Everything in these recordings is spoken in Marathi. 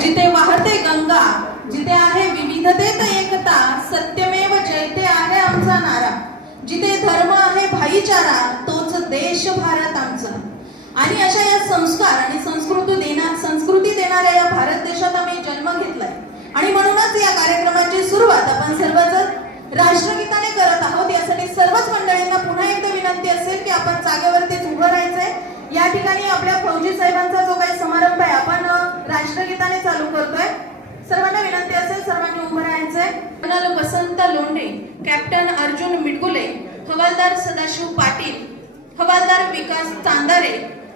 जिथे वाहते गंगा जिथे आहे विविधतेत एकता सत्यमेव जयते आहे आमचा नारा. जिथे धर्म आहे भाईचारा तोच देश भारत आमचा. आणि अशा या संस्कार आणि संस्कृती देणार संस्कृती देणाऱ्या या भारत देशात आम्ही जन्म घेतलाय. आणि म्हणूनच या कार्यक्रमाची सुरुवात आपण सर्वजण राष्ट्रगीताने करत आहोत. यासाठी सर्वच मंडळींना पुन्हा एकदा विनंती असेल की आपण जागेवरतीच उभं राहायचंय. या ठिकाणी आपल्या फौजी साहेबांचा जो काही समारंभ आहे आपण राष्ट्रगीताने चालू करतोय. सर्वांना विनंती असेल सर्वांनी उभं राहायचंय. कर्नल वसंत लोंढे कॅप्टन अर्जुन मिडगुले हवालदार सदाशिव पाटील हवालदार विकास चांदारे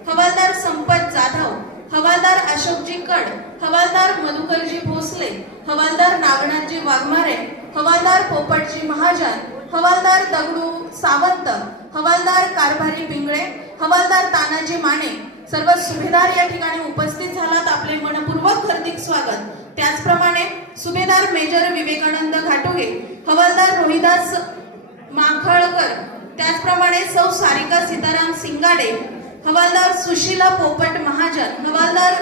हवालदार संपत जाधव हवालदार अशोकजी कड हवालदार मधुकरजी भोसले हवालदार नागनाथजी वाघमारे हवालदार पोपटजी महाजन हवालदार दगडू सावंत हवालदार कारभारी पिंगळे हवालदार तानाजी माने सर्व सुभेदार या ठिकाणी उपस्थित झालात. आपले मनपूर्वक हार्दिक स्वागत. त्याचप्रमाणे सुभेदार मेजर विवेकानंद घाटुगे हवालदार रोहिदास माखळकर त्याचप्रमाणे सौ सारिका सीताराम सिंगाडे हवालदार सुशीला पोपट महाजन हवालदार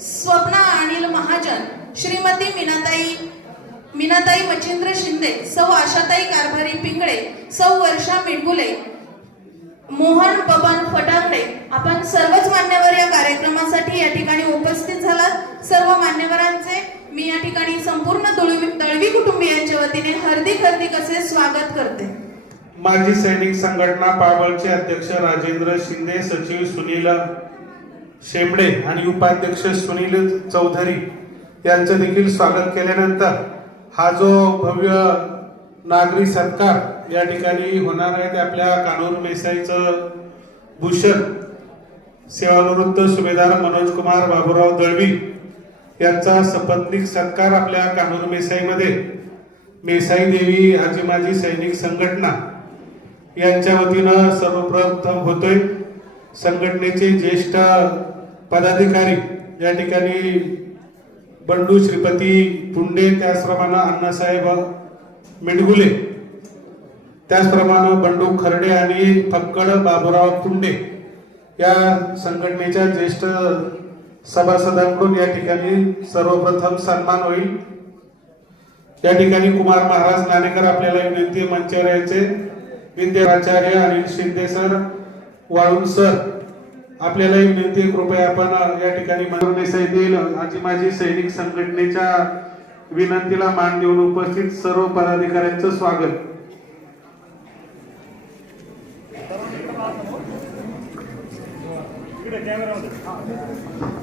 स्वप्ना अनिल महाजन श्रीमती मीनाताई मीनाताई मच्छिंद्र शिंदे सौ आशाताई कारभारी पिंगळे सौ वर्षा मिडगुले मोहन बबन फटाकडे आपण सर्वच मान्यवर या कार्यक्रमासाठी या ठिकाणी उपस्थित झालात. सर्व मान्यवरांचे मी या ठिकाणी संपूर्ण दळवी दळवी कुटुंबियांच्या वतीने हार्दिक हार्दिक असे स्वागत करते. माजी सैनिक संघटना पाबळचे अध्यक्ष राजेंद्र शिंदे सचिव सुनील शेंबडे आणि उपाध्यक्ष सुनील चौधरी यांचं देखील स्वागत केल्यानंतर हा जो भव्य नागरी सत्कार या ठिकाणी होणार आहे ते आपल्या कानूर मेसाईचं भूषण सेवानिवृत्त सुभेदार मनोज कुमार बाबूराव दळवी यांचा सपत्निक सत्कार आपल्या कानूर मेसाईमध्ये. मेसाई देवी आजी माजी सैनिक संघटना यांच्या वतीनं सर्वप्रथम होतोय. संघटनेचे ज्येष्ठ पदाधिकारी या ठिकाणी बंडू श्रीपती पुंडे त्याचप्रमाणे अण्णासाहेब मेडगुले त्याचप्रमाणे बंडू खर्डे आणि फक्कड बाबुराव पुंडे या संघटनेच्या ज्येष्ठ सभासदांकडून या ठिकाणी सर्वप्रथम सन्मान होईल. या ठिकाणी कुमार महाराज नाणेकर आपल्याला विनंती मंचारायचे विद्याचार्य आणि शिंदे सर वाळून सर आपल्याला विनंती कृपया आपण या ठिकाणी मनोहर आजी माझी सैनिक संघटनेच्या विनंतीला मान देऊन उपस्थित सर्व पदाधिकाऱ्यांचं स्वागत.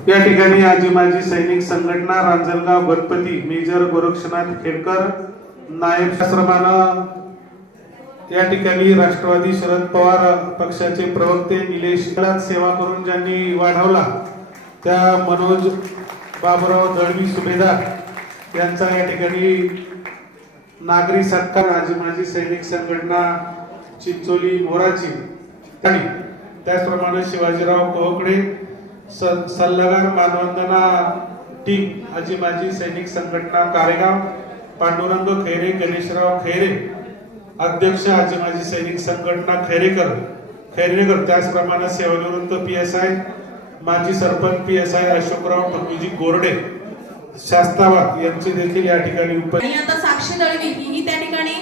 या ठिकाणी आजी माजी सैनिक संघटना रांजणगाव गणपती मेजर गोरक्षनाथ खेडकर नायब शास्त्रमान या ठिकाणी राष्ट्रवादी शरद पवार पक्षाचे प्रवक्ते निलेश सेवा करून ज्यांनी वाढवला त्या मनोज बाबुराव दळवी सुभेदार यांचा या ठिकाणी नागरी सत्कार आजी माजी सैनिक संघटना चिंचोली मोराची आणि त्याचप्रमाणे शिवाजीराव कोहकडे स- सल्लागार मानवंदना टीम आजी माजी सैनिक संघटना कारेगाव पांडुरंग खैरे गणेशराव खैरे अध्यक्ष आज माजी सैनिक संघटना खैरेकर खैरेकर त्याचप्रमाणे सेवानिवृत्त पी एस आय माजी sarpanch P S I Ashokrao Thakuji Gorde Shastabad यांचे देखील या ठिकाणी उपस्थित आणि आता साक्षी दळवी ही त्या ठिकाणी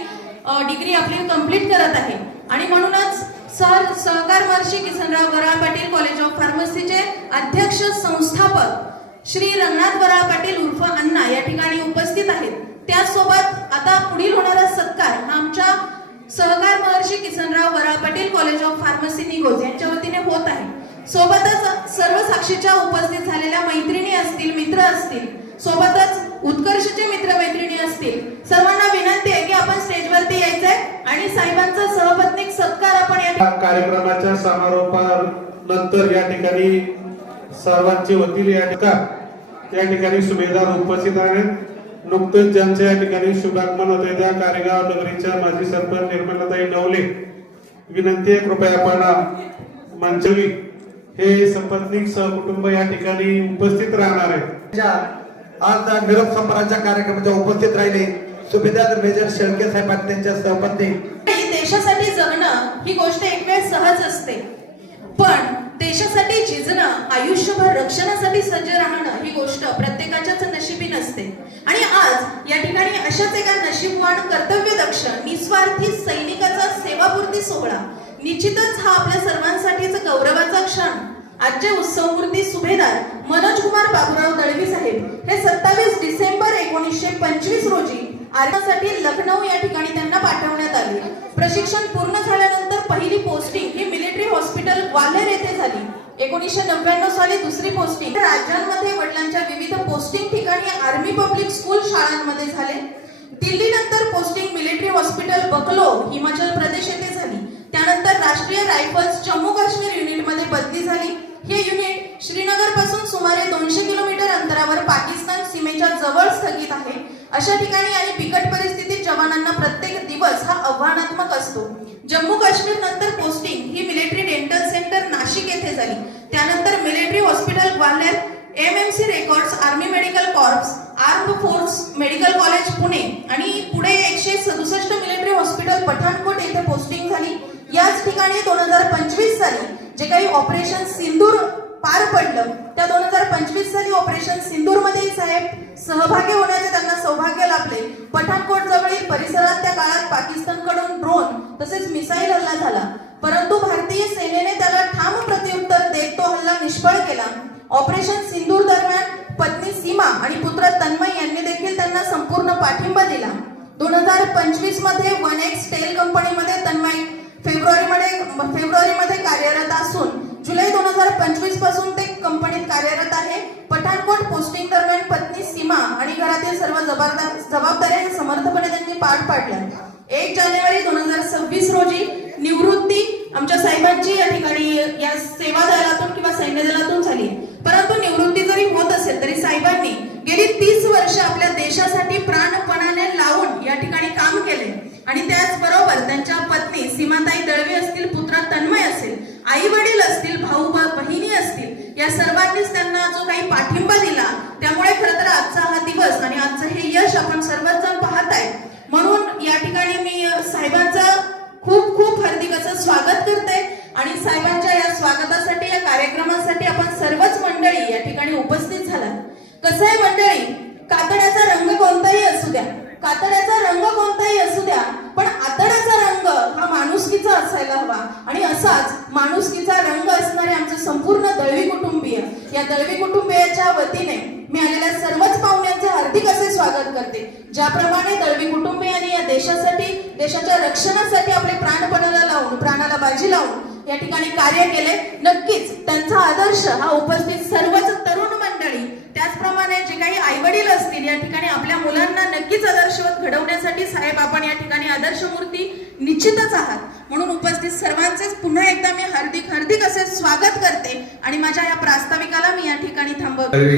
डिग्री आपली कंप्लीट करत आहे. आणि म्हणूनच सर सहकार वर्षी किसनराव वराळ पाटील कॉलेज ऑफ फार्मसीचे अध्यक्ष संस्थापक श्री रंगनाथ वराळ पाटील उर्फ अण्णा या ठिकाणी उपस्थित आहेत. त्याचसोबत आता पुढील होणारा सत्कार हा आमच्या सहकार महर्षी Kisanrao Vara Patil college of pharmacy Nighoj यांच्या वतीने होत आहे. सोबतच सर्व साक्षीच्या उपस्थित झालेल्या मैत्रिणी असतील मित्र असतील सोबतच उत्कर्षचे मित्र मैत्रिणी असतील सर्वांना विनंती आहे की आपण स्टेजवरती यायचंय आणि साहेबांचा सहपत्नीक सत्कार आपण या कार्यक्रमाच्या समारोपानंतर या ठिकाणी सर्वांची वतील या ठिकाणी या ठिकाणी सुभेदार उपस्थित आहेत. नुकतेच ज्यांच्या या ठिकाणी शुभागमन होते त्या कारेगाव नगरीच्या माजी सरपंच निर्मलाताई नवले. विनंती आहे कृपया आपण मंचवी हे सपत्निक सहकुटुंब या ठिकाणी उपस्थित राहणार आहे. आज निरोप संभाराच्या कार्यक्रमाच्या उपस्थित राहिले सुभेदार मेजर शेळके साहेब आणि त्यांच्या सहपत्नी. देशासाठी जगणं ही गोष्ट एक वेळ सहज असते. पण देशासाठी झिजणं आयुष्यभर रक्षणासाठी सज्ज राहणं ही गोष्ट प्रत्येकाच्याच नशिबी नसते. आणि आज या ठिकाणी अशाच एका नशीबवान कर्तव्यदक्ष निस्वार्थी सैनिकाचा सेवापूर्ती सोहळा निश्चितच हा आपल्या सर्वांसाठीच गौरवाचा क्षण. आजचे उत्सवमूर्ती सुभेदार मनोज कुमार बाबूराव दळवी साहेब हे सत्तावीस डिसेंबर एकोणीसशे पंचवीस रोजी आर्मीसाठी लखनौ या ठिकाणी त्यांना पाठवण्यात आले. प्रशिक्षण पूर्ण झाल्यानंतर पहिली पोस्टिंग ही ग्वाल्हेर येथे झाली. एकोणीसशे नव्याण्णव साली दुसरी पोस्टिंग राज्यांमध्ये वडिलांच्या विविध पोस्टिंग ठिकाणी आर्मी पब्लिक स्कूल शाळांमध्ये झाले. दिल्ली नंतर पोस्टिंग मिलिटरी हॉस्पिटल बकलो हिमाचल प्रदेश येथे झाली. त्यानंतर राष्ट्रीय रायफल्स जम्मू काश्मीर युनिटमध्ये बदली झाली. हे युनिट श्रीनगरपासून सुमारे दोनशे किलोमीटर अंतरावर पाकिस्तान सीमेच्या जवळ स्थगित आहे. अशा ठिकाणी आणि बिकट परिस्थितीत जवानांना प्रत्येक दिवस हा आव्हानात्मक असतो. जम्मू काश्मीर नंतर पोस्टिंग ही मिलिटरी डेंटल सेंटर नाशिक येथे झाली. त्यानंतर military hospital Gwalior M M C records army medical corps arm force medical college Pune आणि पुढे एकशे सदुसष्ट मिलिटरी हॉस्पिटल पठाणकोट येथे पोस्टिंग झाली. याच ठिकाणी दोन हजार पंचवीस साली जे काही ऑपरेशन सिंधूर पार पडलं. त्या दोन हजार पंचवीस साली ऑपरेशन सिंदूरमध्ये साहेब सहभागी होण्याचे त्यांना सौभाग्य लाभले. पठाणकोट जवळील परिसरात त्या काळात पाकिस्तानकडून ड्रोन तसेच मिसाईल हल्ला झाला. परंतु भारतीय सेनेने त्याला ठाम प्रत्युत्तर देत तो हल्ला निष्फळ केला. ऑपरेशन सिंदूर दरम्यान पत्नी सीमा आणि पुत्र तन्मय यांनी देखील त्यांना संपूर्ण पाठिंबा दिला. दोन हजार पंचवीसमध्ये वन एक्स टेल कंपनीमध्ये तन्मय फेब्रुवारीमध्ये फेब्रुवारीमध्ये कार्यरत असून जुलै दोन हजार पंचवीसपासून ते कंपनीत कार्यरत आहे. पठाणकोट पोस्टिंग दरम्यान पत्नी सीमा आणि घरातील सर्व जबाबदार जबाबदाऱ्या हे समर्थपणे त्यांनी पार पाडल्या. एक जानेवारी दोन हजार सव्वीस रोजी निवृत्ती आमच्या साहेबांची या ठिकाणी या सेवा दलातून किंवा सैन्य दलातून झाली. परंतु निवृत्ती जरी होत असेल तरी साहेबांनी गेली तीस वर्ष आपल्या देशासाठी प्राणपणाने लावून या ठिकाणी काम केले. आणि त्याचबरोबर त्यांच्या पत्नी आई वडील असतील भाऊ बहिणी असतील या सर्वांनीच त्यांना जो काही पाठिंबा दिला त्यामुळे खरं तर आजचा हा दिवस आणि आजचं हे यश आपण सर्वच जण आहे म्हणून या ठिकाणी मी साहेबांचं खूप खूप हार्दिक असं स्वागत करते आणि साहेबांच्या या स्वागतासाठी या कार्यक्रमासाठी आपण सर्वच मंडळी या ठिकाणी उपस्थित झाला कसं आहे मंडळी? कातड्याचा रंग कोणताही असू द्या. कातड्याचा रंग कोणताही असू द्या पण आतड्याचा रंग हा माणुसकीचा असायला हवा. आणि असाच माणुसकीचा रंग असणारे आमचे संपूर्ण दळवी कुटुंबीय. या दळवी कुटुंबियाच्या वतीने मी आलेल्या सर्वच पाहुण्यांचे हार्दिक असे स्वागत करते. ज्याप्रमाणे दळवी कुटुंबियांनी या देशासाठी देशाच्या रक्षणासाठी आपले प्राणपणाला लावून प्राणाला बाजी लावून या ठिकाणी कार्य केले नक्कीच त्यांचा आदर्श हा उपस्थित सर्वच तरुण मंडळी त्याचप्रमाणे जे काही या ठिकाणी आपल्या मुलांना नक्कीच आदर्शवत घडवण्यासाठी साहेब आपण या ठिकाणी आदर्श मूर्ती निश्चितच आहात. म्हणून उपस्थित सर्वांचेच पुन्हा एकदा मी हार्दिक हार्दिक असे स्वागत करते आणि माझ्या या प्रास्ताविकाला मी या ठिकाणी थांबवते. दळवी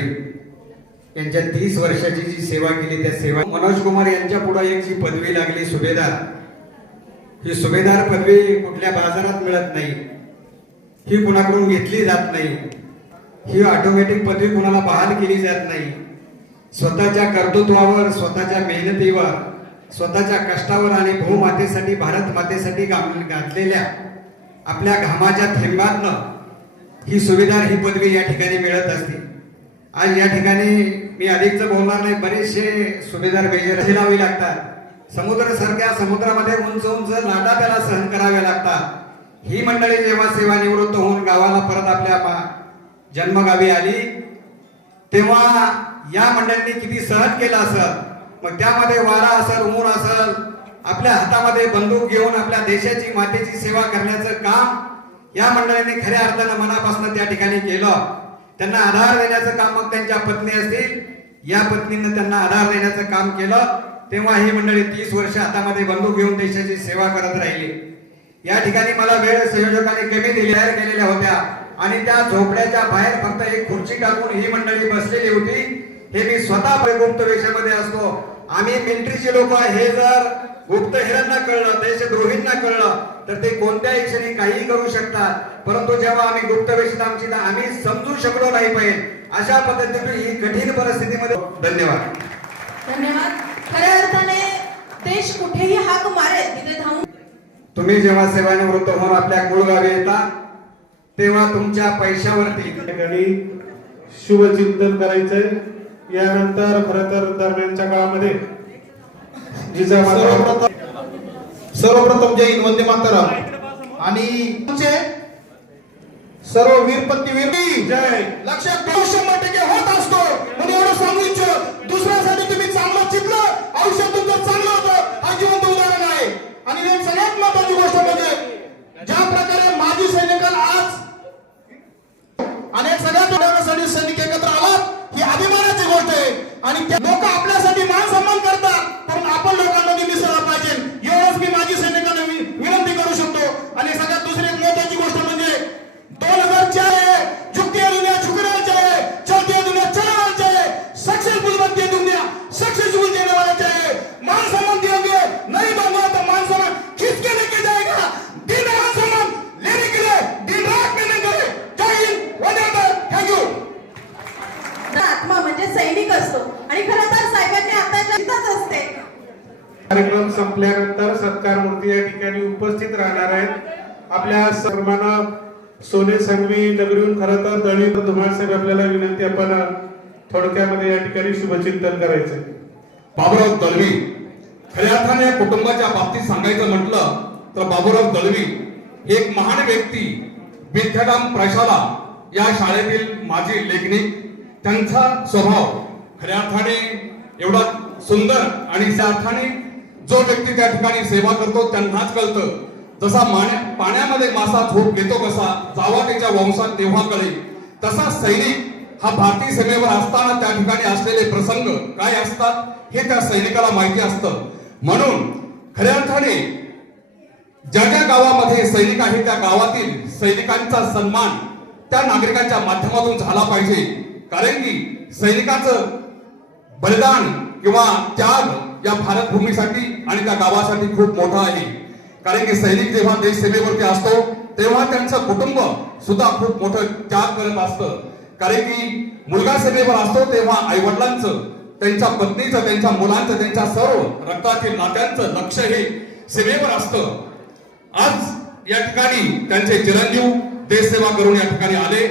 यांच्या तीस वर्षाची जी सेवा केली त्या सेवा मनोज कुमार यांच्या पुढे एक जी पदवी लागली सुभेदार. ही सुभेदार पदवी कुठल्या बाजारात मिळत नाही. ही कुणाकडून घेतली जात नाही. ही ऑटोमॅटिक पदवी कुणाला बहाल केली जात नाही. स्वतःच्या कर्तृत्वावर स्वतःच्या मेहनतीवर स्वतःच्या कष्टावर आणि भूमातेसाठी भारत मातेसाठी घाम- घातलेल्या आपल्या घामाच्या थेंबातनं ही सुविधा ही पदवी या ठिकाणी मिळत असते. आज या ठिकाणी मी अधिकच बोलणार नाही बरेचसे सुभेदार मेजर लावी लागतात. समुद्र सारख्या समुद्रामध्ये उंच उंच लाटा त्याला सहन कराव्या लागतात. ही मंडळी जेव्हा सेवानिवृत्त होऊन गावाला परत आपल्या जन्मगावी आली तेव्हा या मंडळींनी किती सहन केलं असेल मग त्यामध्ये वारा असेल ऊन असेल आपल्या हातामध्ये बंदूक घेऊन आपल्या देशाची मातेची सेवा करण्याचं काम या मंडळाने खऱ्या अर्थानं मनापासून त्या ठिकाणी केलं. त्यांना आधार देण्याचं काम मग त्यांच्या पत्नी असतील. या पत्नीनं त्यांना आधार देण्याचं काम केलं. तेव्हा ही मंडळी तीस वर्ष हातामध्ये बंदूक घेऊन देशाची सेवा करत राहिली. या ठिकाणी मला वेळ संयोजकांनी कमी दिली तयार केलेल्या होत्या. आणि त्या झोपड्याच्या बाहेर फक्त एक खुर्ची टाकून ही मंडळी बसलेली होती. हे मी स्वतः गुप्त वेशामध्ये असतो. आम्ही मिलिटरीचे लोक हे जर गुप्त हिरांना कळलं देशद्रोहींना कळलं तर ते कोणत्याही क्षणी काहीही करू शकतात. परंतु जेव्हा आम्ही गुप्त वेशात आमची ना- आम्ही समजू शकलो नाही पाहिजे. अशा पद्धतीने ही कठीण परिस्थितीमध्ये धन्यवाद. धन्यवाद. खऱ्या अर्थाने देश कुठेही हाक मारेल तिथे धावून तुम्ही जेव्हा सेवानिवृत्त होऊन आपल्या कुळगावी येता तेव्हा तुमच्या पैशावरती शुभचिंतन करायचंय. यानंतर खरं तर दरम्यानच्या काळामध्ये सर्वप्रथम सर्वप्रथम जय हिंद वंदे मातरम. आणि तुमचे सर्व वीरपत्ती वीर जय लक्षात ठेवू शंभर टक्के होत असतो. म्हणून एवढं सांगू इच्छितो दुसऱ्यासाठी तुम्ही चांगलं चितलं आयुष्यात तुमचं चांगलं होतं हा जिवंत उदाहरण आहे. आणि सगळ्यात महत्वाची गोष्ट म्हणजे ज्या प्रकारे माजी सैनिकांना आज अनेक सगळ्या सैनिक ही अभिमानाची गोष्ट आहे. आणि लोक आपल्यासाठी मान सन्मान करतात पण आपण लोकांना मिसळला पाहिजे एवढंच मी माजी सैनिकांना वि- विनंती करू शकतो आणि सगळ्यात दुसरी एक महत्वाची गोष्ट म्हणजे दोन हजार चार है झुकती है दुनिया झुकना चाहिए चलती है दुनिया चलना चाहिए सक्सेसफुल बनती है दुनिया सक्सेसफुल देने वाला चाहिए मान सम्मान दियोगे नहीं दूंगा तो मान सम्मान खींच के लेके जाएगा दिन मान सम्मान लेने के लिए दिन रात मेहनत करे जय हिंद वंदे मातरम थैंक यू आत्मा म्हणजे सैनिक असतो आणि खरं तर साहेबांनी आताच्या इथंच असते कार्यक्रम संपल्यानंतर सत्कार मूर्ती या ठिकाणी उपस्थित राहणार आहेत आपल्या सर्वांना सोने संघवी नगरीहून खरं तर दळी धुमाळ साहेब आपल्याला विनंती आपण थोडक्यामध्ये या चिंतन शुभचिंतन करायचंय बाबुराव दळवी खऱ्या अर्थाने कुटुंबाच्या बाबतीत सांगायचं म्हटलं तर बाबुराव दळवी एक महान व्यक्ती विद्याधाम प्रशाला या शाळेतील माजी लेखनिक त्यांचा स्वभाव खऱ्या अर्थाने एवढा सुंदर आणि त्या अर्थाने जो व्यक्ती त्या ठिकाणी सेवा करतो त्यांनाच कळतं. जसा पाण्यामध्ये मासा झोप घेतो कसा जावा त्याच्या वंशात तेव्हा कळे तसा सैनिक हा भारतीय सीमेवर असताना त्या ठिकाणी असलेले प्रसंग काय असतात हे त्या सैनिकाला माहिती असतं. म्हणून खऱ्या अर्थाने ज्या ज्या गावामध्ये सैनिक आहे त्या गावातील सैनिकांचा सन्मान त्या नागरिकांच्या माध्यमातून झाला पाहिजे. कारण की सैनिकाचं बलिदान किंवा त्याग या भारत भूमीसाठी आणि त्या गावासाठी खूप मोठा आहे. कारण की सैनिक जेव्हा देश सेवेवरती असतो तेव्हा त्यांचं कुटुंब सुद्धा खूप मोठं त्याग करत असतं. कारण की मुलगा सेवेवर असतो तेव्हा आई वडिलांचं त्यांच्या पत्नीचं त्यांच्या मुलांचं त्यांच्या सर्व रक्तातील नात्यांचं लक्ष हे सेवेवर असतं. आज या ठिकाणी त्यांचे चिरंजीव देशसेवा करून या ठिकाणी आले.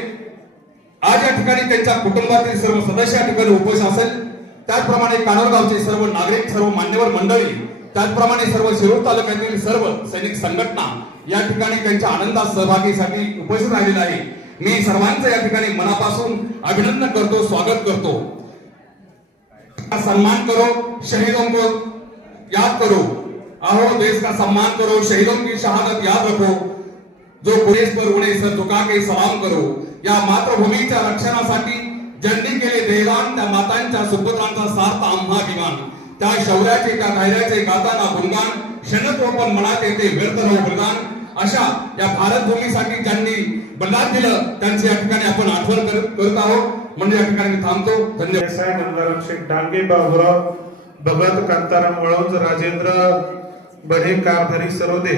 आज या ठिकाणी त्यांच्या कुटुंबातील सर्व सदस्य या ठिकाणी उपस्थित असेल. त्याचप्रमाणे कानोरगावचे सर्व नागरिक सर्व मान्यवर मंडळी त्याचप्रमाणे सर्व शिरूर तालुक्यातील सर्व सैनिक संघटना या ठिकाणी त्यांच्या आनंदात सहभागीसाठी उपस्थित राहिलेला आहे मी सर्वांचं या ठिकाणी मनापासून अभिनंदन करतो स्वागत करतो. सम्मान करो शहीदों को याद करो. आओ देश का सम्मान करो शहीदों की शहादत याद रखो. जो पुलिस पर उन्हें सर झुका के सलाम करो. या मातृभूमीच्या रक्षणासाठी ज्यांनी केले देवान त्या मातांच्या सुपुत्रांचा सार्थ आम्हा विमान त्या शौर्याचे त्या धैर्याचे गाताना गुणगान क्षणत्व पण मनात येते व्यर्थ न अशा या भारत भूमीसाठी ज्यांनी बलिदान दिलं त्यांचे या ठिकाणी आपण आठवण कर- करत आहोत. म्हणजे या ठिकाणी थांबतो. धन्यवाद. डांगे बाबुराव भगत कांताराम वळवज राजेंद्र बढे कारभारी सरोदे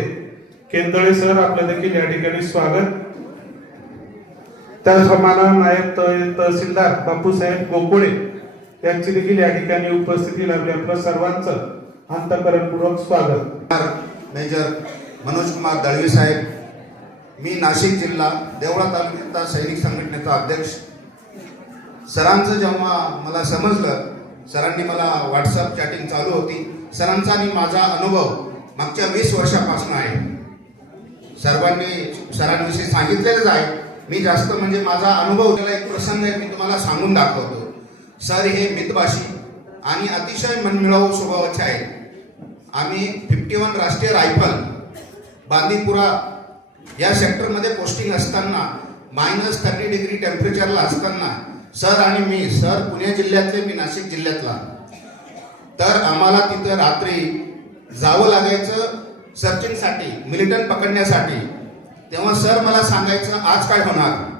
केंदळे सर आपलं देखील या ठिकाणी स्वागत. त्याचप्रमाणे नायब त- तहसीलदार बापूसाहेब गोकुळे यांची देखील या ठिकाणी उपस्थिती लाभली. आपलं सर्वांचं अंतकरणपूर्वक स्वागत. मेजर मनोज कुमार दळवी साहेब मी नाशिक जिल्हा देवळा तालुक्याचा सैनिक संघटनेचा अध्यक्ष. सरांचं जेव्हा मला समजलं सरांनी मला व्हॉट्सअप चॅटिंग चालू होती. सरांचा आणि माझा अनुभव मागच्या वीस वर्षापासून आहे. सर्वांनी सरांविषयी सांगितलेलंच आहे. मी जास्त म्हणजे माझा अनुभव त्याला एक प्रसंग आहे मी तुम्हाला सांगून दाखवतो. सर हे मितभाषी आणि अतिशय मनमिळावू स्वभावाचे आहेत. आम्ही fifty one Rashtriya rifle Bandipora या सेक्टरमध्ये पोस्टिंग असताना मायनस थर्टी डिग्री टेम्परेचरला असताना सर आणि मी सर पुणे जिल्ह्यातले मी नाशिक जिल्ह्यातला. तर आम्हाला तिथं रात्री जावं लागायचं सर्चिंगसाठी मिलिटंट पकडण्यासाठी. तेव्हा सर मला सांगायचं आज काय होणार?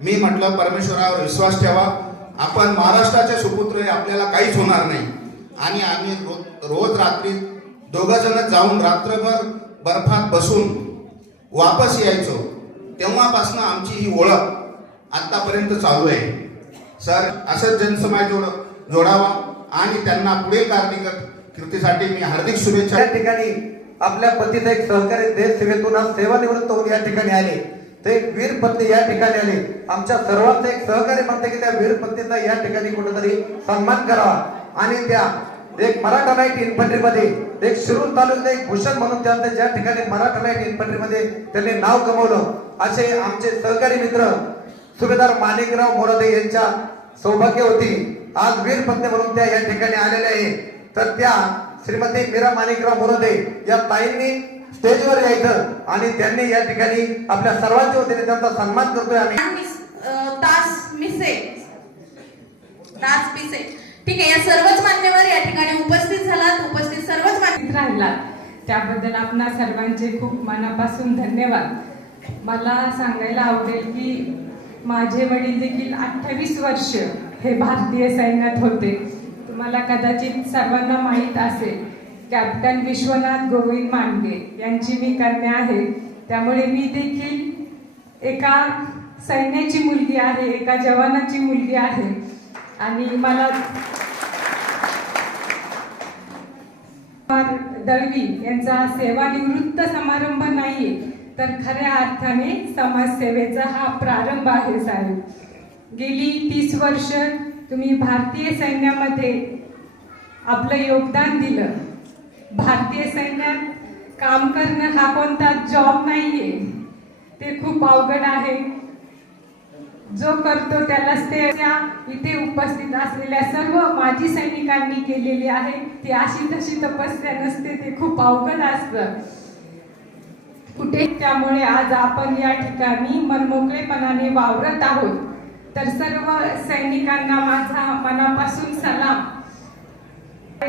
मी म्हटलं परमेश्वरावर विश्वास ठेवा. आपण महाराष्ट्राचे सुपुत्र आपल्याला काहीच होणार नाही. आणि आम्ही रो- रोज रात्री दोघं जण जाऊन रात्रभर बर्फात बसून वापस यायचो तेव्हापासून आमची ही ओळख आतापर्यंत चालू आहे. सर असंच जनसमाज जोड जोडावा आणि त्यांना पुढील कार्तिक कृतीसाठी मी हार्दिक शुभेच्छा या ठिकाणी आपल्या पतीचा एक सहकारी देश सेवेतून आज सेवानिवृत्त होऊन या ठिकाणी आले. ते एक वीर पत्नी या ठिकाणी आले. आमच्या सर्वांचं एक सहकार्य म्हणते की त्या वीर पत्नीचा या ठिकाणी कुठेतरी सन्मान करावा. आणि त्या एक मराठा नाईट इन्फंट्रीमध्ये एक शिरूर तालुक्यात एक भूषण म्हणून त्यांचं ज्या ठिकाणी मराठा लाइट इन्फंट्रीमध्ये त्यांनी नाव कमवलं असे आमचे सहकारी मित्र सुभेदार माणिकराव मोरादे यांच्या सौभाग्य होती आज वीर पत्नी म्हणून त्या या ठिकाणी आलेल्या आहे. तर त्या श्रीमती मीरा माणिकराव मोरादे या ताईंनी स्टेजवर यायचं आणि त्यांनी या ठिकाणी आपल्या सर्वांच्या वतीने त्यांचा सन्मान करतोय आम्ही. तास मिसे. तास मिसे. ठीक आहे या सर्वच मान्यवर या ठिकाणी उपस्थित झालात उपस्थित सर्वच मान्य राहिलात. राहिला त्याबद्दल आपणा सर्वांचे खूप मनापासून धन्यवाद. मला सांगायला आवडेल की माझे वडील देखील अठ्ठावीस वर्ष हे भारतीय सैन्यात होते. तुम्हाला कदाचित सर्वांना माहीत असेल कॅप्टन विश्वनाथ गोविंद मांडगे यांची मी कन्या आहे. त्यामुळे मी देखील एका सैन्याची मुलगी आहे एका जवानाची मुलगी आहे. आणि मला दळवी यांचा सेवानिवृत्त समारंभ नाहीये तर खऱ्या अर्थाने समाजसेवेचा हा प्रारंभ आहे साहेब. गेली तीस वर्ष तुम्ही भारतीय सैन्यामध्ये आपलं योगदान दिलं. भारतीय सैन्यात काम करणं हा कोणता जॉब नाहीये. ते खूप अवघड आहे. जो करतो त्यालाच ते इथे उपस्थित असलेल्या सर्व माजी सैनिकांनी केलेली आहे. ती अशी तशी तपस्या नसते ते खूप अवघड असतं. कुठे? त्यामुळे आज आपण या ठिकाणी मनमोकळेपणाने वावरत आहोत. तर सर्व सैनिकांना माझा मनापासून सलाम.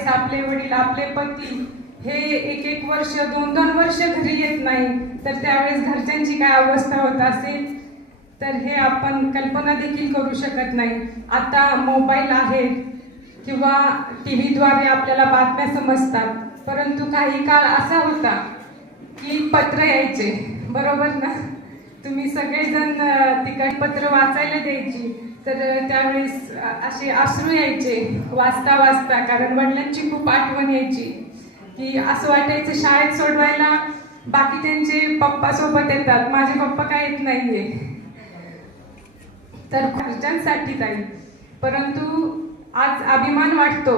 आपले वडील आपले पती हे एक एक वर्ष दोन दोन वर्ष घरी येत नाही. तर त्यावेळेस घरच्यांची काय अवस्था होत असेल? तर हे आपण कल्पना देखील करू शकत नाही. आता मोबाईल आहे किंवा टी व्हीद्वारे आपल्याला बातम्या समजतात. परंतु काही काळ असा होता की पत्र यायचे. बरोबर ना? तुम्ही सगळेजण तिकडे पत्र वाचायला द्यायची. तर त्यावेळेस असे अश्रू यायचे वाचता वाचता. कारण वडिलांची खूप आठवण यायची की असं वाटायचं शाळेत सोडवायला बाकी त्यांचे पप्पा सोबत येतात. माझे पप्पा काय येत नाहीये. तर घरच्यांसाठी जाईल. परंतु आज अभिमान वाटतो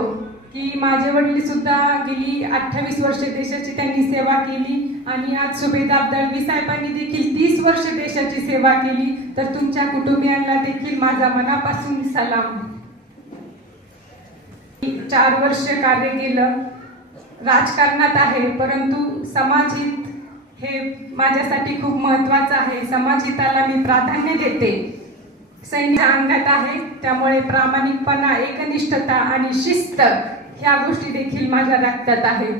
की माझे वडील सुद्धा गेली अठ्ठावीस वर्ष देशाची त्यांनी सेवा केली आणि आज सुभेदार दळवी साहेबांनी देखील तीस वर्ष देशाची सेवा केली. तर तुमच्या कुटुंबियांना देखील माझा मनापासून सलाम. चार वर्ष कार्य केलं. राजकारणात आहे परंतु समाजहित हे माझ्यासाठी खूप महत्वाचं आहे. समाजहिताला मी प्राधान्य देते. सैन्य अंगात आहे. त्यामुळे प्रामाणिकपणा एकनिष्ठता आणि शिस्त ह्या गोष्टी देखील माझ्या रक्तात आहे.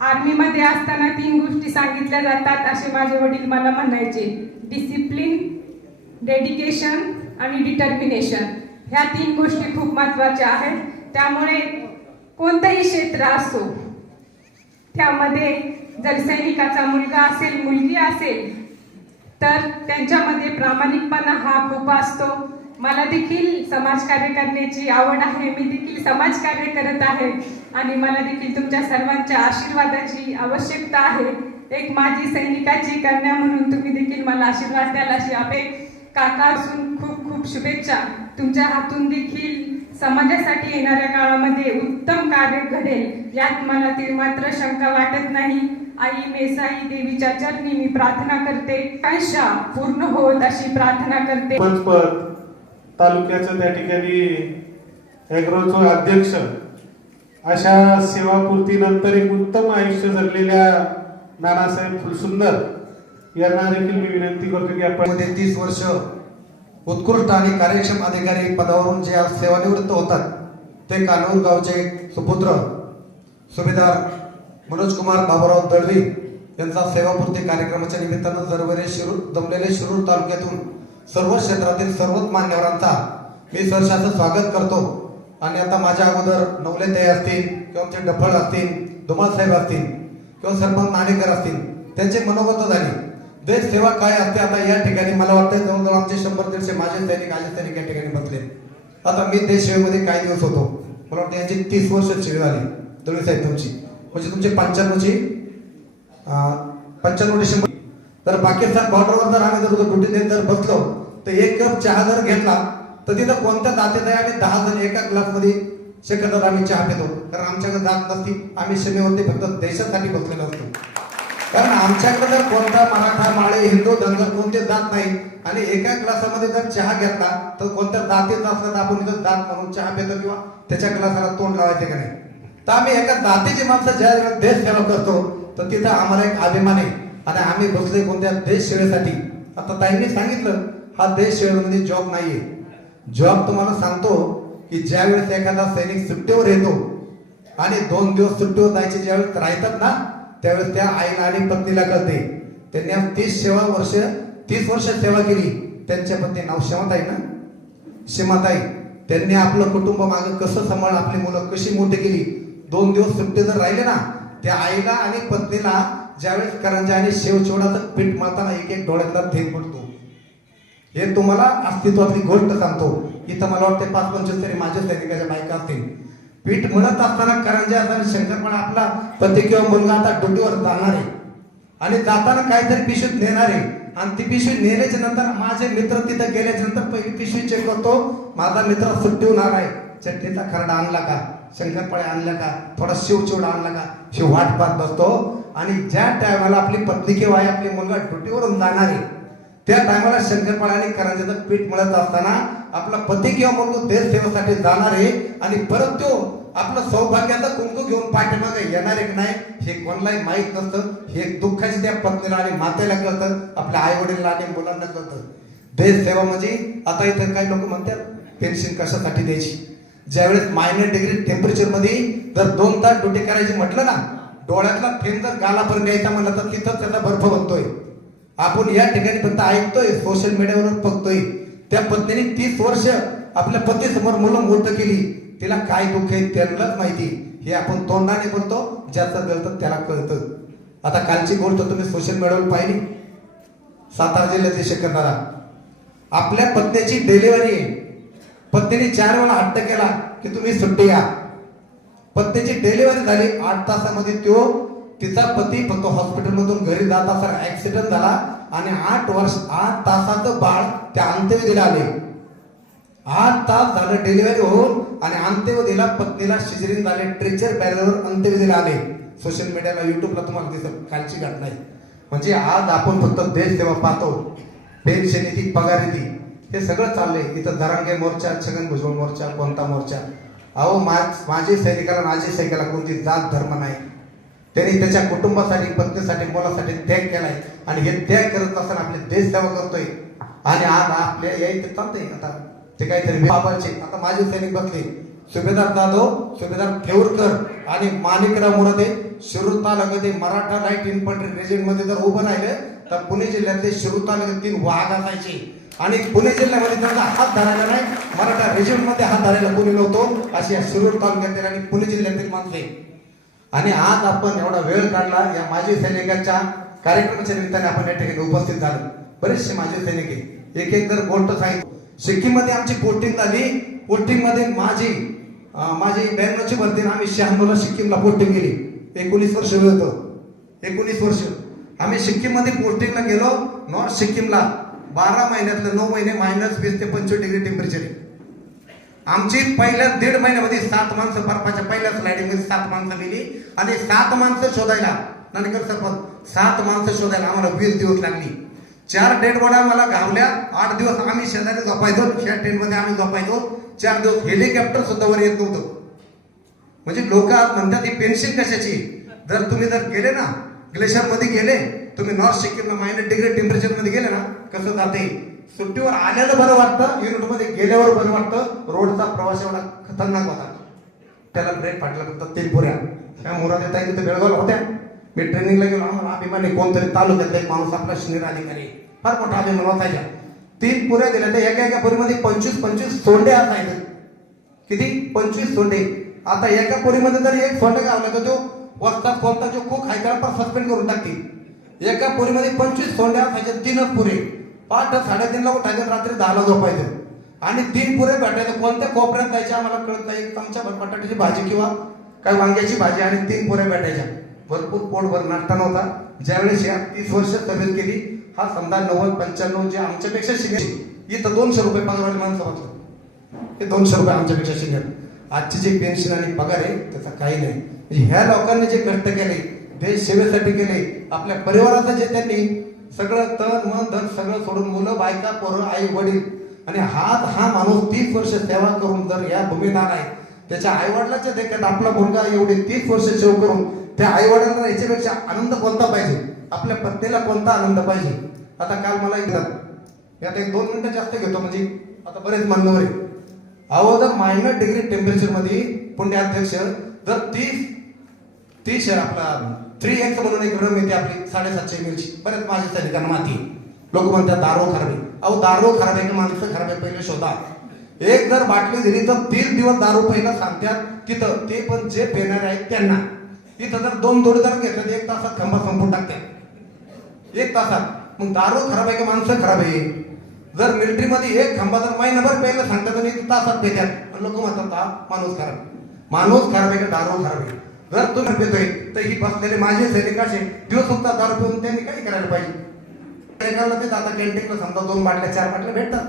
आर्मीमध्ये असताना तीन गोष्टी सांगितल्या जातात असे माझे वडील मला म्हणायचे. डिसिप्लिन डेडिकेशन आणि डिटर्मिनेशन ह्या तीन गोष्टी खूप महत्त्वाच्या आहेत. त्यामुळे कोणतंही क्षेत्र असो त्यामध्ये जर सैनिकाचा मुलगा असेल मुलगी असेल तर त्यांच्यामध्ये प्रामाणिकपणा हा खूप असतो. मला देखील समाजकार्य करण्याची आवड आहे. मी देखील समाजकार्य करत आहे आणि मला देखील तुमच्या सर्वांच्या आशीर्वादाची आवश्यकता आहे. एक माझी सैनिकाची कन्या म्हणून तुम्ही देखील मला आशीर्वाद द्याल अशी आपे काका असून खूप खूप शुभेच्छा. तुमच्या हातून देखील समाजासाठी येणाऱ्या काळामध्ये उत्तम कार्य घडेल. यात मला ती मात्र शंका वाटत नाही. आई मेसाई देवीच्या चरणी मी प्रार्थना करते. आशा पूर्ण होत अशी प्रार्थना करते. पंचपद तालुक्याचं त्या ठिकाणी ॲग्रोचं अध्यक्ष अशा सेवापूर्तीनंतर एक उत्तम आयुष्य जगलेल्या नानासाहेब फुलसुंदर यांना देखील मी विनंती करतो की आपण तीस वर्ष उत्कृष्ट आणि कार्यक्षम अधिकारी पदावरून जे आज सेवानिवृत्त होतात ते कानूर गावचे सुपुत्र सुभेदार मनोज कुमार बाबूराव दळवी यांचा सेवापूर्ती कार्यक्रमाच्या निमित्तानं दरवेळी शिरूर जमलेले शिरूर तालुक्यातून सर्व क्षेत्रातील सर्वच मान्यवरांचा मी सरशाचं स्वागत करतो. आणि आता माझ्या अगोदर नवले ते असतील किंवा आमचे डफळ असतील धुमाळ साहेब असतील किंवा सरपंच नाणेकर असतील त्यांचे मनोगत झाली. देश सेवा काय असते आता या ठिकाणी मला वाटतं जवळजवळ आमचे शंभर दीडशे माझे सैनिक आले सैनिक या ठिकाणी बसले. आता मी देश सेवेमध्ये काही दिवस होतो. मला वाटतं यांची तीस वर्ष सेवा झाली. दळवी साहेब तुमची. म्हणजे तुमचे पंच्याण्णवची पंच्याण्णव डिसेंबर. तर पाकिस्तान बॉर्डरवर जर आम्ही जर ड्युटी देत जर बसलो तर एक कप चहा जर घेतला तर तिथं कोणत्या जातीत आहे आम्ही दहा जण एका ग्लासमध्ये सेकंदात आम्ही चहा पितो. कारण आमच्याकडे जात नसती आम्ही सीमेवरती फक्त देशासाठी बसलेलो असतो. कारण आमच्याकडे जर कोणता मराठा माळे हिंदू धनगर कोणते जात नाही आणि एका ग्लासामध्ये जर चहा घेतला तर कोणत्या जातीचा असला तर आपण इथं जात म्हणून चहा पितो किंवा त्याच्या ग्लासाला तोंड लावायचे का नाही? तर आम्ही एका जातीची माणसं ज्या देश सेवा करतो तर तिथं आम्हाला एक अभिमान आहे. आणि आम्ही बसले कोणत्या देश सेवेसाठी. आता ताईंनी सांगितलं हा देश सेवेमध्ये जॉब नाहीये. जॉब तुम्हाला सांगतो की ज्या वेळेस एखादा सैनिक सुट्टीवर येतो आणि दोन दिवस सुट्टीवर जायचे ज्यावेळेस राहतात ना त्यावेळेस त्या आईला आणि पत्नीला कळते. त्यांनी तीस सेवा वर्ष तीस वर्ष सेवा केली. त्यांच्या पत्नी नाव क्षमताई ना? क्षमताई त्यांनी आपलं कुटुंब मागं कसं सांभाळ आपली मुलं कशी मोठी केली? दोन दिवस सुट्टी जर राहिले ना त्या आईला आणि पत्नीला ज्यावेळेस करंजा आणि शेवचेवडाचं पीठ मारताना एक एक डोळ्यातला थेंब पडतो हे तुम्हाला अस्तित्वातली गोष्ट सांगतो. इथं मला वाटते पाच पंचवीस तरी माझ्या सैनिकाच्या बायका असतील. पीठ म्हणत असताना करंजा असताना शंकरपणा आपला पती किंवा मुलगा आता ड्युटीवर जाणार. आहे आणि जाताना काहीतरी पिशवीत नेणार. आहे आणि ती पिशवी नेल्याच्या नंतर माझे मित्र तिथं गेल्याच्यानंतर पहिली पिशवी चेक करतो. माझा मित्र सुट्टी होणार आहे. चटणीचा खरडा आणला का? शंकरपाळे आणला का? थोडा शिवचिवडा आणला का? शिव वाट पाहत बसतो. आणि ज्या टायमाला आपली पत्नी किंवा आई आपली मुलगा ड्युटीवरून जाणार आहे त्या टायमाला शंकरपाळ आणि करंजाचं पीठ मिळत असताना आपला पती किंवा मुलगा देशसेवेसाठी जाणार आहे. आणि परत तो आपलं सौभाग्याचं कुंकू घेऊन पाठीमागे येणार आहे की नाही हे कोणालाही माहीत नसतं. हे दुःखाची त्या पत्नीला आणि मातेला कळतं. आपल्या आई वडिलांना आणि मुलांना कळतं. देश सेवा म्हणजे आता इथं काही लोक म्हणतात पेन्शन कशासाठी द्यायची? ज्यावेळेस मायनर डिग्री टेम्परेचरमध्ये जर दोन तास ड्युटी करायची म्हटलं ना डोळ्यातला थेंब जर गालापर्यंत यायचा म्हणलं तर तिथं त्याचा बर्फ बनतोय. आपण या ठिकाणी फक्त ऐकतोय सोशल मीडियावर बघतोय. त्या पत्नीने तीस वर्ष आपल्या पती समोर मुलं मोठं केली. तिला काय दुःख आहे त्यांनाच माहिती. हे आपण तोंडाने बोलतो ज्याचं गळतं त्याला कळतं. आता कालची गोष्ट तुम्ही सोशल मीडियावर पाहिली. सातारा जिल्ह्यातील शकरदारा आपल्या पत्नीची डिलिव्हरी आहे. पत्नीने चार वेळा हट्ट केला की तुम्ही सुट्टी या त्याची डिलिव्हरी झाली. आठ तासामध्ये तो तिचा पती फक्त हॉस्पिटलमधून घरी जात असताना ऍक्सिडेंट झाला आणि आठ वर्ष आठ तासाचं बाळ त्या अंत्यविधीला आले. आठ तास झालं डिलिव्हरी होऊन आणि अंत्यविधीला पत्नीला शिजरीन झाले. ट्रेचर बॅरियरवर अंत्यविधीला आले. सोशल मीडियाला युट्यूबला तुम्हाला दिसत कालची घटना आहे म्हणजे आज आपण फक्त देश सेवा पाहतो. पेन्शन येते पगार येते हे सगळं चाललंय. इथं दरांगे मोर्चा छगन भुजबळ मोर्चा कोणता मोर्चा? अहो मा- माझी सैनिकाला माझी सैनिकाला कोणती जात धर्म नाही. त्यांनी त्याच्या कुटुंबासाठी पत्नीसाठी मुलासाठी त्याग केलाय. आणि हे त्याग करत असताना आपले देश सेवा करतोय. आणि आज आपल्या या इथे चालतंय. आता ते काहीतरी बाबाचे. आता माझे सैनिक बसले. सुभेदार जाधव सुभेदार ठेवरकर आणि माणिकराव मुरादे शिरूर तालुक्यात मराठा लाइट इन्फंट्री रेजिमेंटमध्ये जर उभं राहिलं तर पुणे जिल्ह्यातले शिरूर तालुक्यात तीन वाघ असायचे. आणि पुणे जिल्ह्यामध्ये त्यांचा हात धरायला नाही मराठा रेजिमेंटमध्ये हात धरायला कोणी नव्हतो अशी या शिरूर तालुक्यातील आणि पुणे जिल्ह्यातील माणसे. आणि आज आपण एवढा वेळ काढला या माजी सैनिकांच्या कार्यक्रमाच्या निमित्ताने आपण या ठिकाणी उपस्थित झालो. बरेचसे माजी सैनिक एक एक जर गोष्ट सांगितलं सिक्कीममध्ये आमची पोस्टिंग झाली पोस्टिंगमध्ये माझी माझी ब्याण्णवची भरती आम्ही शहाण्णवला सिक्कीमला पोस्टिंग गेली एकोणीस वर्ष होतं. एकोणीस वर्ष. आम्ही सिक्कीममध्ये पोस्टिंगला गेलो नॉर्थ सिक्कीमला. बारा महिन्यातले नऊ महिने मायनस वीस ते पंचवीस डिग्री टेम्परेचर आहे आमची पहिल्या दीड महिन्यामध्ये सात माणसं बर्फाच्या पहिल्या स्लायडिंगमध्ये सात माणसं गेली आणि सात माणसं शोधायला नानकर सरपंच सात माणसं शोधायला आम्हाला वीस दिवस लागली. चार डेड बॉड्या आम्हाला घावल्या आठ दिवस आम्ही शेजारी झोपायचो त्या टेंट आम्ही झोपायचो. चार दिवस हेलिकॉप्टर सुद्धा वर येत नव्हतं. म्हणजे लोक म्हणतात ही पेन्शन कशाची? जर तुम्ही जर गेले ना ग्लेशियरमध्ये गेले तुम्ही नॉर्थ सिक्कीमला मायनस डिग्री टेम्परेचरमध्ये गेले ना कसं जाते? सुट्टीवर आल्याला बरं वाटतं युनिटमध्ये गेल्यावर बरं वाटतं रोडचा प्रवास एवढा खतरनाक होता. त्याला ब्रेक फाटला फक्त तीन पुऱ्या त्या मुराद येता तर बेळगावला होत्या. मी ट्रेनिंगला गेलो आम्हाला अभिमान कोणतरी तालुक्यातला एक माणूस आपला शिनीर अधिकारी. फार मोठा अभिमान वाचायचा तीन पुऱ्या दिल्या. तर एका एका पुरीमध्ये पंचवीस पंचवीस सोंडे असायचे. किती? पंचवीस सोंडे. आता एका पुरीमध्ये जर एक सोंडे गावला तर तो वस्तात कोणता जो खूप आहे त्याला पण सस्पेंड करून टाकतील. एका पोरीमध्ये पंचवीस सोंड्या असायचे तीनच पुरे. साडेतीन साडेतीनला उठायचं रात्री दहाला झोपायचं. आणि तीन पुरे भेटायचे. कोणत्या कोपऱ्यात जायच्या आम्हाला कळत नाही. एक चमचा भर बटाट्याची भाजी किंवा काय वांग्याची भाजी आणि तीन पुऱ्या भेटायच्या. भरपूर पोटभर नाश्ता नव्हता. ज्यावेळेस या तीस वर्ष सर्व्हिस केली हा समजा नव्वद पंच्याण्णव जे आमच्यापेक्षा सिनियर इथं दोनशे रुपये पगारवाले माणसं वाचलं हे दोनशे रुपये आमच्यापेक्षा सिनियर आजची जी पेन्शन आणि पगार आहे त्याचा काही नाही. म्हणजे ह्या लोकांनी जे कष्ट केले देश सेवेसाठी केले आपल्या परिवाराचं जे त्यांनी सगळं तन मन धन सगळं सोडून मुलं बायका पोरं आई वडील आणि हात हा माणूस तीस वर्ष सेवा करून जर या भूमिदान आहे त्याच्या आईवडिलाच्या देखत आपला मुलगा एवढी तीस वर्ष सेवा करून त्या आईवडिलांना याच्यापेक्षा आनंद कोणता पाहिजे? आपल्या पत्नीला कोणता आनंद पाहिजे? आता काल मला एकदा यात एक दोन मिनिटं जास्त घेतो म्हणजे आता बरेच मान्यवर आहे अहो जर मायनर डिग्री टेम्परेचरमध्ये पुण्याध्यक्ष जर तीस तीस आपला थ्री एक्स म्हणून एक रम येते आपली साडेसातशे मिरची. बरेच माझ्या सैनिकांना माती लोक म्हणतात दारू खराब. आहे अहो दारू खराब आहे का माणसं खराब आहे पहिले शोधा. एक जर बाटली दिली तर तीन दिवस दारू पहिला सांगतात तिथं. ते पण जे पेणारे आहेत त्यांना. तिथं जर दोन जोडीदार घेतलं तर एक तासात खंबा संपून टाकतात एक तासात. मग दारू खराब आहे का माणसं खराब आहे? जर मिलिटरीमध्ये एक खांबा जर महिनाभर प्यायला सांगतात आणि एक तासात देतात लोक म्हणतात हा माणूस खराब माणूस खराब आहे का दारू खराब आहे? जर तो पेतोय तर ही बसलेले माझे सैनिक असे दिवस होता दारू पिऊन त्यांनी काय करायला पाहिजे. सैनिकाला ते आता कॅन्टीनला समजा दोन बाटल्या चार बाटल्या भेटतात.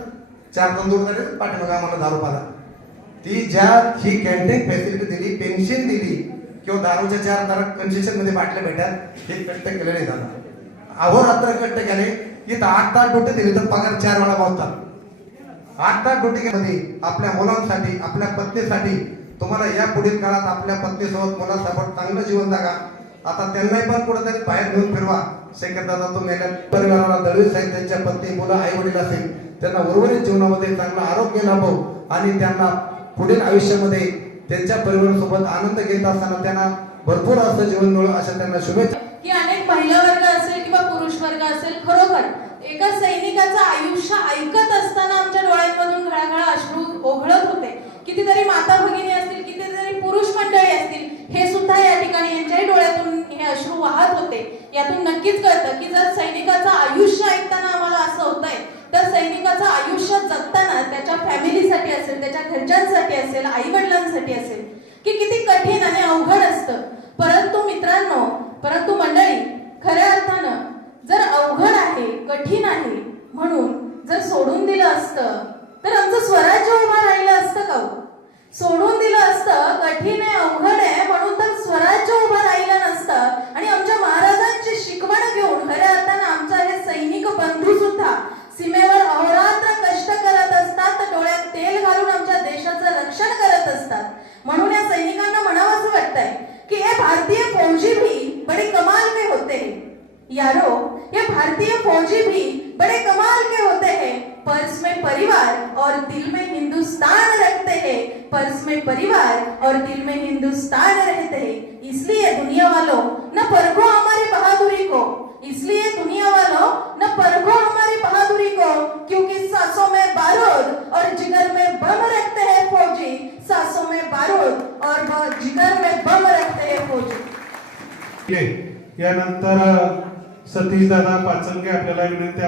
चार दोन दोन झाले पाठीमागे आम्हाला दारू पाला. ती ज्या ही कॅन्टीन फॅसिलिटी दिली पेन्शन दिली किंवा दारूच्या चार दर कन्सेशनमध्ये बाटल्या भेटतात हे कष्ट केलेले दादा. अहोरात्र कष्ट केले इथं आठ तास ड्युटी दिली तर पगार चार वेळा पावतात आठ तास ड्युटी मध्ये आपल्या मुलांसाठी आपल्या पत्नीसाठी तुम्हाला या पुढील काळात आपल्या पत्नीसोबत मुलासोबत चांगलं जीवन जागा. आता त्यांनाही पण कुठेतरी बाहेर घेऊन फिरवा. शेखर तो मेल्या परिवाराला दळवी साहेब त्यांच्या पत्नी मुलं आई वडील असेल त्यांना उर्वरित जीवनामध्ये चांगलं आरोग्य लाभो आणि त्यांना पुढील आयुष्यामध्ये त्यांच्या परिवारासोबत आनंद घेत असताना त्यांना भरपूर असं जीवन मिळो अशा त्यांना शुभेच्छा. की अनेक महिला वर्ग असेल किंवा पुरुष वर्ग असेल खरोखर एका सैनिकाचं आयुष्य ऐकत असताना आमच्या डोळ्यांमधून घळाघळा अश्रू ओघळत होते. कितीतरी माता भगिनी असतील कितीतरी पुरुष मंडळी असतील हे सुद्धा या ठिकाणी यांच्याही डोळ्यातून हे अश्रू वाहत होते. यातून नक्कीच कळतं की जर सैनिकाचं आयुष्य ऐकताना आम्हाला असं होतंय तर सैनिकाचं आयुष्य जगताना त्याच्या फॅमिलीसाठी असेल त्याच्या घरच्यांसाठी असेल आई वडिलांसाठी असेल की किती कठीण आणि अवघड असतं. परंतु मित्रांनो परंतु मंडळी खऱ्या अर्थानं जर अवघड आहे कठीण आहे म्हणून जर सोडून दिलं असतं तर आमचं स्वराज्य उभं राहिलं असतं का हो? सोडून दिलं असतं कठीण आहे अवघड आहे म्हणून तर स्वराज्य उभं राहिलं नसतं आणि आमच्या महाराजांची शिकवण घेऊन खऱ्या अर्थानं आमचा हे सैनिक बंधू सुद्धा सीमेवर अहोरात्र कष्ट करत असतात तर डोळ्यात तेल घालून आमच्या देशाचं रक्षण करत असतात म्हणून या सैनिकांना म्हणावं असं वाटतंय कि ये भारतीय फौजी भी बड़े कमाल के होते हैं यारो ये भारतीय फौजी भी बड़े कमाल के होते हैं पर्स में परिवार और दिल में हिंदुस्तान रखते हैं पर्स में परिवार और दिल में हिंदुस्तान रहते हैं इसलिए दुनिया वालों न परखो हमारी बहादुरी को। इसलिए दुनिया वालों न परखो हमारी बहादुरी को क्योंकि सासों में बारूद और जिगर में बम रखते हैं फौजी। सासों में बारूद और जिगर में बम रखते हैं फौजी। यानंतर सतीश दादा पाचनगे आपल्याला विनंती